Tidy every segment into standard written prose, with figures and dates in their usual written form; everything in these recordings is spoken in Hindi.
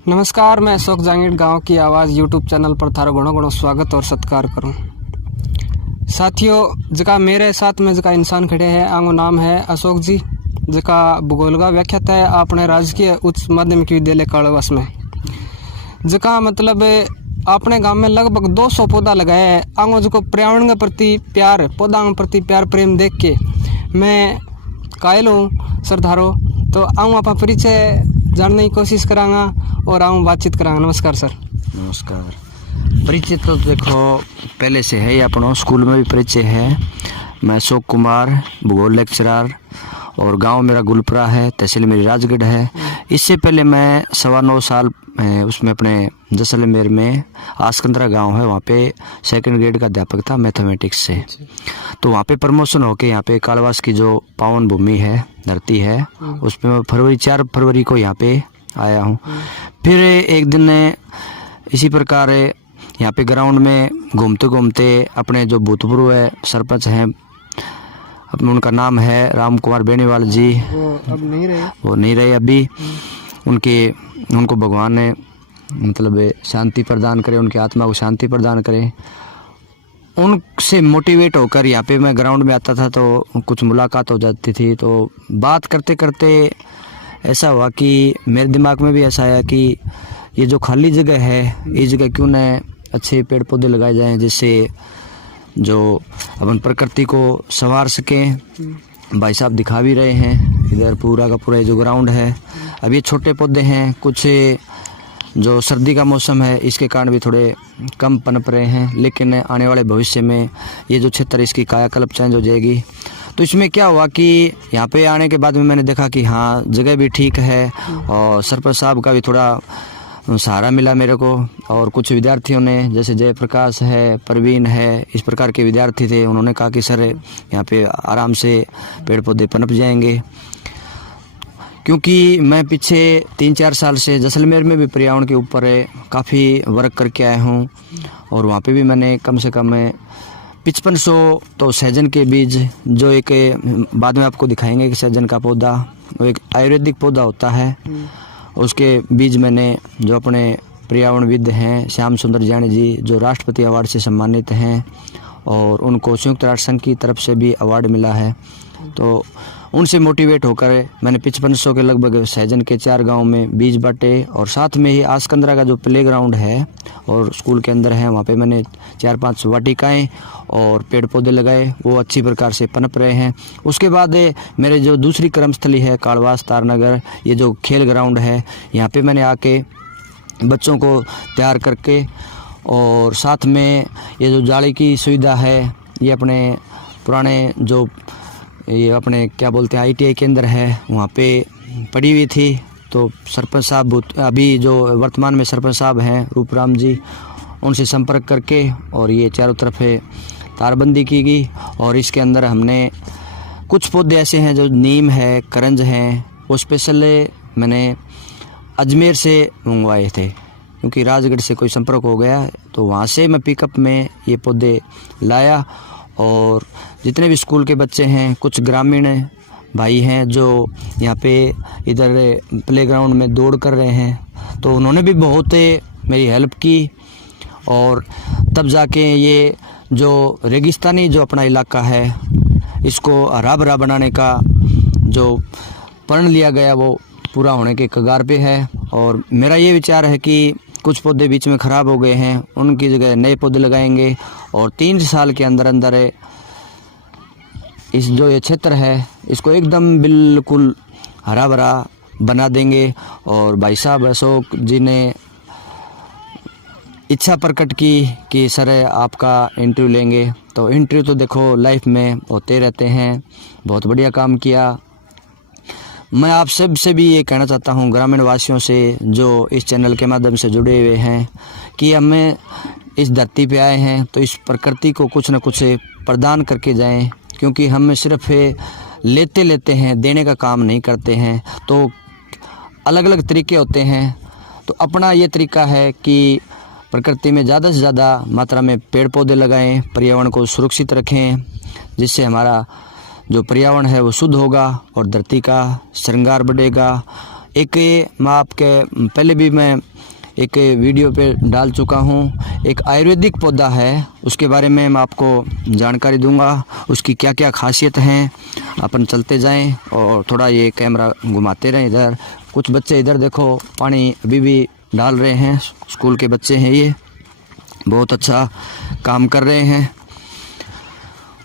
नमस्कार, मैं अशोक जांगीड़ गांव की आवाज़ यूट्यूब चैनल पर थारो घणो घणो स्वागत और सत्कार करूं। साथियों, जका मेरे साथ में जका इंसान खड़े हैं आंगो नाम है अशोक जी, जका भूगोल का व्याख्याता है अपने राजकीय उच्च माध्यमिक विद्यालय कालवास में। जका मतलब अपने गांव में लगभग 200 पौधा लगाया है। आंगो जो पर्यावरण के प्रति प्यार, पौधा के प्रति प्यार प्रेम देख के मैं कायल हूँ सरदारो। तो आऊँ आप परिचय जानने की कोशिश करांगा और आऊँ बातचीत करांगा। नमस्कार सर। नमस्कार। परिचय तो देखो पहले से है, अपनों स्कूल में भी परिचय है। मैं अशोक कुमार, भूगोल लेक्चरर, और गांव मेरा गुलपुरा है, तहसील मेरी राजगढ़ है। इससे पहले मैं 9.25 साल उसमें अपने जैसलमेर में आसकंदरा गांव है, वहाँ पे सेकंड ग्रेड का अध्यापक था मैथमेटिक्स से। तो वहाँ पे प्रमोशन होके यहाँ पे कालवास की जो पावन भूमि है, धरती है, उसमें 4 फरवरी को यहाँ पे आया हूँ। फिर एक दिन इसी प्रकार यहाँ पे ग्राउंड में घूमते घूमते अपने जो भूतपूर्व सरपंच हैं, अपने उनका नाम है राम कुमार बेनीवाल जी, वो नहीं रहे अभी। उनको भगवान ने मतलब शांति प्रदान करे, उनकी आत्मा को शांति प्रदान करे। उनसे मोटिवेट होकर यहाँ पे मैं ग्राउंड में आता था तो कुछ मुलाकात हो जाती थी। तो बात करते करते ऐसा हुआ कि मेरे दिमाग में भी ऐसा आया कि ये जो खाली जगह है, इस जगह क्यों न अच्छे पेड़ पौधे लगाए जाएं, जिससे जो अपन प्रकृति को संवार सकें। भाई साहब दिखा भी रहे हैं इधर पूरा का पूरा जो ग्राउंड है। अब ये छोटे पौधे हैं, कुछ जो सर्दी का मौसम है इसके कारण भी थोड़े कम पनप रहे हैं, लेकिन आने वाले भविष्य में ये जो क्षेत्र इसकी कायाकल्प चेंज हो जाएगी। तो इसमें क्या हुआ कि यहाँ पे आने के बाद में मैंने देखा कि हाँ, जगह भी ठीक है और सरपंच साहब का भी थोड़ा सहारा मिला मेरे को। और कुछ विद्यार्थियों ने, जैसे जयप्रकाश है, प्रवीण है, इस प्रकार के विद्यार्थी थे, उन्होंने कहा कि सर यहाँ पे आराम से पेड़ पौधे पनप जाएंगे। क्योंकि मैं पीछे 3-4 साल से जैसलमेर में भी पर्यावरण के ऊपर काफ़ी वर्क करके आया हूँ, और वहाँ पे भी मैंने कम से कम 5500 तो सहजन के बीज, जो एक बाद में आपको दिखाएंगे कि सहजन का पौधा वो एक आयुर्वेदिक पौधा होता है, उसके बीज मैंने, जो अपने पर्यावरणविद हैं श्याम सुंदर जानी जी, जो राष्ट्रपति अवार्ड से सम्मानित हैं, और उनको संयुक्त राष्ट्र संघ की तरफ से भी अवार्ड मिला है, तो उनसे मोटिवेट होकर मैंने 5500 के लगभग सहजन के 4 गांव में बीज बांटे। और साथ में ही आसकंदरा का जो प्ले ग्राउंड है और स्कूल के अंदर है, वहाँ पे मैंने 4-5 वाटिकाएँ और पेड़ पौधे लगाए, वो अच्छी प्रकार से पनप रहे हैं। उसके बाद मेरे जो दूसरी कर्मस्थली है कालवास तारनगर, ये जो खेल ग्राउंड है, यहाँ पे मैंने आके बच्चों को तैयार करके, और साथ में ये जो जाली की सुविधा है, ये अपने पुराने जो ये अपने क्या बोलते हैं ITI केंद्र है, वहाँ पे पड़ी हुई थी। तो सरपंच साहब, अभी जो वर्तमान में सरपंच साहब हैं रूपराम जी, उनसे संपर्क करके और ये चारों तरफ तारबंदी की गई। और इसके अंदर हमने कुछ पौधे ऐसे हैं जो नीम है, करंज हैं, वो स्पेशल मैंने अजमेर से मंगवाए थे, क्योंकि राजगढ़ से कोई संपर्क हो गया, तो वहाँ से मैं पिकअप में ये पौधे लाया। और जितने भी स्कूल के बच्चे हैं, कुछ ग्रामीण भाई हैं जो यहाँ पे इधर प्लेग्राउंड में दौड़ कर रहे हैं, तो उन्होंने भी बहुत मेरी हेल्प की। और तब जाके ये जो रेगिस्तानी जो अपना इलाका है, इसको हरा भरा बनाने का जो प्रण लिया गया, वो पूरा होने के कगार पे है। और मेरा ये विचार है कि कुछ पौधे बीच में ख़राब हो गए हैं, उनकी जगह नए पौधे लगाएंगे, और 3 साल के अंदर अंदर इस जो ये क्षेत्र है इसको एकदम बिल्कुल हरा भरा बना देंगे। और भाई साहब अशोक जी ने इच्छा प्रकट की कि सर आपका इंटरव्यू लेंगे, तो इंटरव्यू तो देखो लाइफ में होते रहते हैं। बहुत बढ़िया काम किया। मैं आप सब से भी ये कहना चाहता हूँ, ग्रामीण वासियों से जो इस चैनल के माध्यम से जुड़े हुए हैं, कि हमें इस धरती पे आए हैं तो इस प्रकृति को कुछ न कुछ प्रदान करके जाएं, क्योंकि हम सिर्फ लेते हैं, देने का काम नहीं करते हैं। तो अलग अलग तरीके होते हैं, तो अपना ये तरीका है कि प्रकृति में ज़्यादा से ज़्यादा मात्रा में पेड़ पौधे लगाएं, पर्यावरण को सुरक्षित रखें, जिससे हमारा जो पर्यावरण है वो शुद्ध होगा और धरती का श्रृंगार बढ़ेगा। एक मैं आपके पहले भी मैं एक वीडियो पे डाल चुका हूँ। एक आयुर्वेदिक पौधा है, उसके बारे में मैं आपको जानकारी दूंगा, उसकी क्या क्या खासियत हैं। अपन चलते जाएं और थोड़ा ये कैमरा घुमाते रहें। इधर कुछ बच्चे, इधर देखो पानी अभी भी डाल रहे हैं, स्कूल के बच्चे हैं, ये बहुत अच्छा काम कर रहे हैं।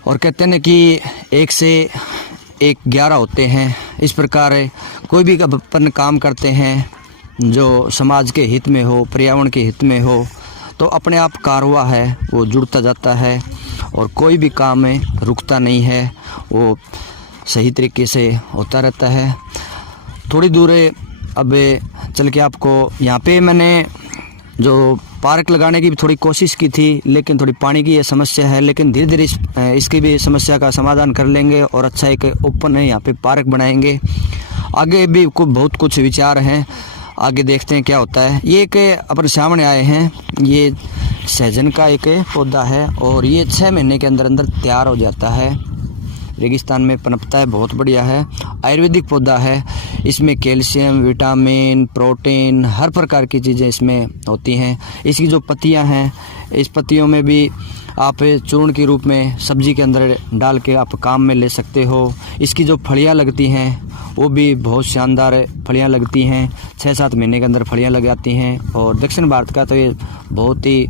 और कहते हैं कि 1 से 11 होते हैं। इस प्रकार कोई भी अपन काम करते हैं जो समाज के हित में हो, पर्यावरण के हित में हो, तो अपने आप कारवा है वो जुड़ता जाता है और कोई भी काम में रुकता नहीं है, वो सही तरीके से होता रहता है। थोड़ी दूर अब चल के आपको यहाँ पे मैंने जो पार्क लगाने की भी थोड़ी कोशिश की थी, लेकिन थोड़ी पानी की ये समस्या है, लेकिन धीरे धीरे इसकी भी समस्या का समाधान कर लेंगे और अच्छा एक ओपन है यहाँ पे पार्क बनाएंगे। आगे भी बहुत कुछ विचार हैं, आगे देखते हैं क्या होता है। ये एक अपने सामने आए हैं, ये सहजन का एक पौधा है और ये 6 महीने के अंदर अंदर तैयार हो जाता है, रेगिस्तान में पनपता है, बहुत बढ़िया है। आयुर्वेदिक पौधा है, इसमें कैल्शियम, विटामिन, प्रोटीन, हर प्रकार की चीज़ें इसमें होती हैं। इसकी जो पत्तियां हैं, इस पत्तियों में भी आप चूर्ण के रूप में सब्जी के अंदर डाल के आप काम में ले सकते हो। इसकी जो फलियां लगती हैं वो भी बहुत शानदार फलियां लगती हैं, 6-7 महीने के अंदर फलियां लग जाती हैं। और दक्षिण भारत का तो ये बहुत ही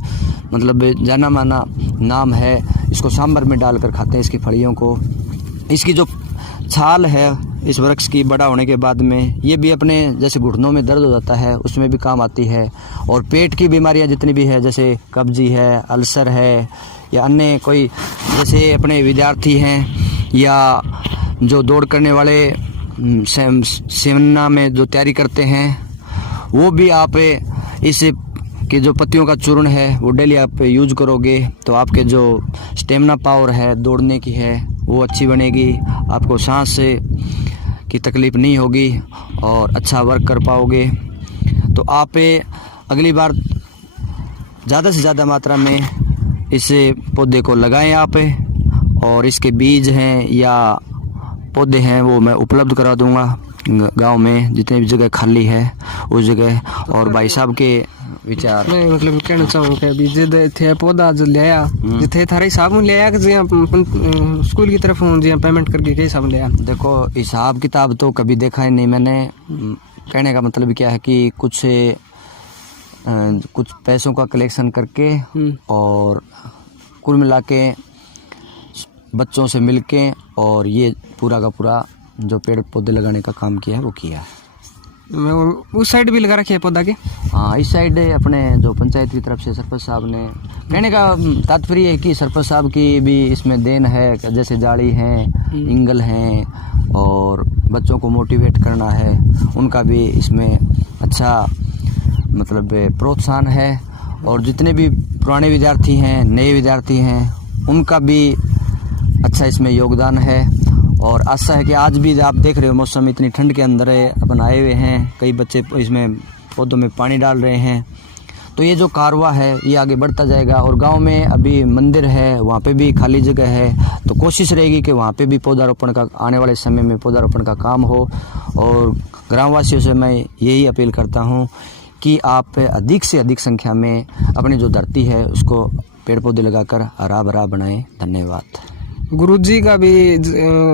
मतलब जाना माना नाम है, इसको सांभर में डालकर खाते हैं इसकी फलियों को। इसकी जो छाल है इस वृक्ष की बड़ा होने के बाद में, ये भी अपने जैसे घुटनों में दर्द हो जाता है उसमें भी काम आती है। और पेट की बीमारियां जितनी भी है, जैसे कब्जी है, अल्सर है, या अन्य कोई जैसे अपने विद्यार्थी हैं या जो दौड़ करने वाले सेमिना में जो तैयारी करते हैं, वो भी आप इस कि जो पत्तियों का चूर्ण है वो डेली आप यूज करोगे तो आपके जो स्टेमिना पावर है दौड़ने की है वो अच्छी बनेगी, आपको सांस की तकलीफ़ नहीं होगी और अच्छा वर्क कर पाओगे। तो आप अगली बार ज़्यादा से ज़्यादा मात्रा में इस पौधे को लगाएं आप, और इसके बीज हैं या पौधे हैं वो मैं उपलब्ध करा दूंगा गांव में, जितनी भी जगह खाली है उस जगह। और भाई साहब के विचार मैं मतलब कहना चाहूँ कि अभी जिद थे पौधा जो लिया जिथे थारे हिसाब में लिया कि जिया स्कूल की तरफ हूँ जिया पेमेंट करके के हिसाब लिया। देखो हिसाब किताब तो कभी देखा ही नहीं मैंने। कहने का मतलब क्या है कि कुछ पैसों का कलेक्शन करके और कुल मिला के बच्चों से मिलके और ये पूरा का पूरा जो पेड़ पौधे लगाने का काम किया है वो किया है। मैं उस साइड भी लगा रखे है पौधा के। हाँ, इस साइड अपने जो पंचायत की तरफ से सरपंच साहब ने, कहने का तात्पर्य है कि सरपंच साहब की भी इसमें देन है, जैसे जाली हैं, इंगल हैं और बच्चों को मोटिवेट करना है, उनका भी इसमें अच्छा मतलब प्रोत्साहन है। और जितने भी पुराने विद्यार्थी हैं, नए विद्यार्थी हैं, उनका भी अच्छा इसमें योगदान है। और आशा है कि आज भी आप देख रहे हो मौसम इतनी ठंड के अंदर है, अपन आए हुए हैं, कई बच्चे इसमें पौधों में पानी डाल रहे हैं। तो ये जो कारवा है ये आगे बढ़ता जाएगा। और गांव में अभी मंदिर है, वहाँ पे भी खाली जगह है, तो कोशिश रहेगी कि वहाँ पे भी पौधारोपण का आने वाले समय में पौधारोपण का काम हो। और ग्रामवासियों से मैं यही अपील करता हूँ कि आप अधिक से अधिक संख्या में अपनी जो धरती है उसको पेड़ पौधे लगाकर हरा भरा बनाएं। धन्यवाद। गुरुजी का भी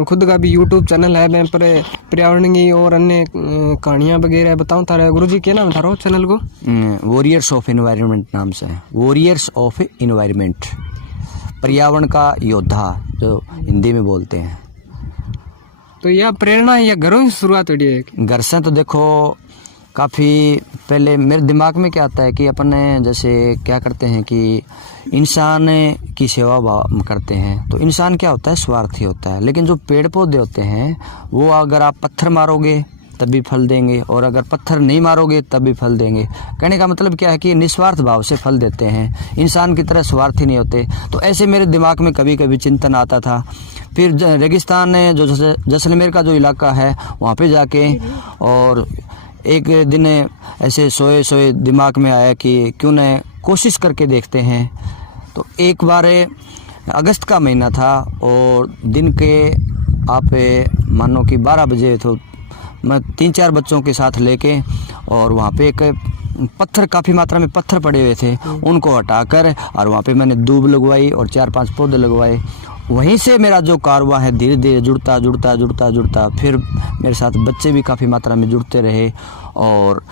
खुद का भी यूट्यूब चैनल है, मैं पर पर्यावरण की और अन्य कहानियाँ वगैरह बताऊँ। तारा गुरुजी क्या नाम था चैनल को? वॉरियर्स ऑफ एनवायरनमेंट नाम से है। वॉरियर्स ऑफ एनवायरनमेंट, पर्यावरण का योद्धा जो हिंदी में बोलते हैं। तो यह प्रेरणा या घरों से शुरुआत हुई है? घर से तो देखो काफ़ी पहले मेरे दिमाग में क्या आता है कि अपन जैसे क्या करते हैं कि इंसान की सेवा करते हैं, तो इंसान क्या होता है, स्वार्थी होता है। लेकिन जो पेड़ पौधे होते हैं वो अगर आप पत्थर मारोगे तब भी फल देंगे, और अगर पत्थर नहीं मारोगे तब भी फल देंगे। कहने का मतलब क्या है कि निस्वार्थ भाव से फल देते हैं, इंसान की तरह स्वार्थी नहीं होते। तो ऐसे मेरे दिमाग में कभी कभी चिंतन आता था। फिर रेगिस्तान जो जैसलमेर का जो इलाका है वहाँ पे जाके और एक दिन ऐसे सोए दिमाग में आया कि क्यों न कोशिश करके देखते हैं। तो एक बार अगस्त का महीना था और दिन के आप मानो कि 12 बजे, तो मैं 3-4 बच्चों के साथ लेके और वहाँ पे एक पत्थर, काफ़ी मात्रा में पत्थर पड़े हुए थे, उनको हटाकर और वहाँ पे मैंने दूब लगवाई और 4-5 पौधे लगवाए। वहीं से मेरा जो कारवां है धीरे धीरे जुड़ता, फिर मेरे साथ बच्चे भी काफ़ी मात्रा में जुड़ते रहे और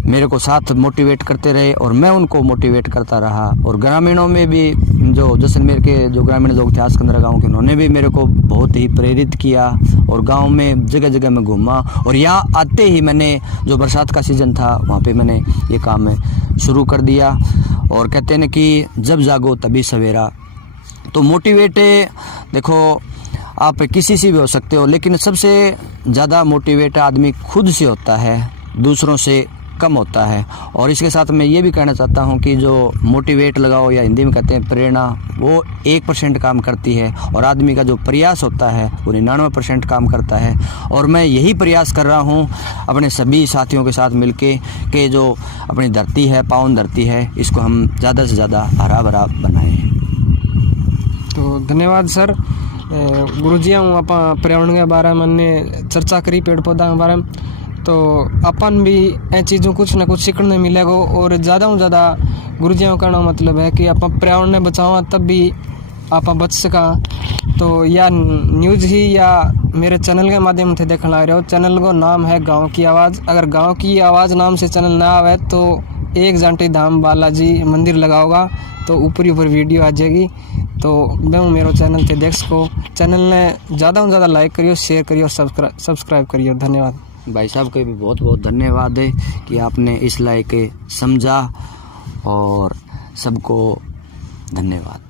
मेरे को साथ मोटिवेट करते रहे और मैं उनको मोटिवेट करता रहा। और ग्रामीणों में भी, जो जैसलमेर के जो ग्रामीण लोग थे आसकंदरा गांव के, उन्होंने भी मेरे को बहुत ही प्रेरित किया और गांव में जगह जगह मैं घूमा। और यहाँ आते ही मैंने, जो बरसात का सीज़न था, वहाँ पे मैंने ये काम शुरू कर दिया। और कहते हैं ना कि जब जागो तभी सवेरा। तो मोटिवेट देखो आप किसी से भी हो सकते हो, लेकिन सबसे ज़्यादा मोटिवेट आदमी खुद से होता है, दूसरों से कम होता है। और इसके साथ मैं ये भी कहना चाहता हूँ कि जो मोटिवेट लगाओ, या हिंदी में कहते हैं प्रेरणा, वो 1% काम करती है और आदमी का जो प्रयास होता है वो 99% काम करता है। और मैं यही प्रयास कर रहा हूँ अपने सभी साथियों के साथ मिलके कि जो अपनी धरती है, पावन धरती है, इसको हम ज़्यादा से ज़्यादा हरा भरा बनाएं। तो धन्यवाद सर। गुरुजी, हूँ आप पर्यावरण के बारे में हमने चर्चा करी, पेड़ पौधा के बारे में, तो अपन भी ए चीज़ों कुछ ना कुछ सीखने मिलेगा। और ज़्यादा से ज़्यादा गुरुजियों का मतलब है कि आप पर्यावरण ने बचाओ तब भी आप बच सका। तो या न्यूज़ ही या मेरे चैनल के माध्यम से देखने आ रहे हो, चैनल का नाम है गांव की आवाज़। अगर गांव की आवाज़ नाम से चैनल ना आवे तो एक जांटी धाम बालाजी मंदिर लगाओगा तो ऊपर वीडियो आ जाएगी। तो मैं मेरे चैनल से देख सको। चैनल ने ज़्यादा से ज़्यादा लाइक करियो, शेयर करियो, सब्सक्राइब करियो। धन्यवाद भाई साहब को भी बहुत बहुत धन्यवाद है कि आपने इस लायक समझा, और सबको धन्यवाद।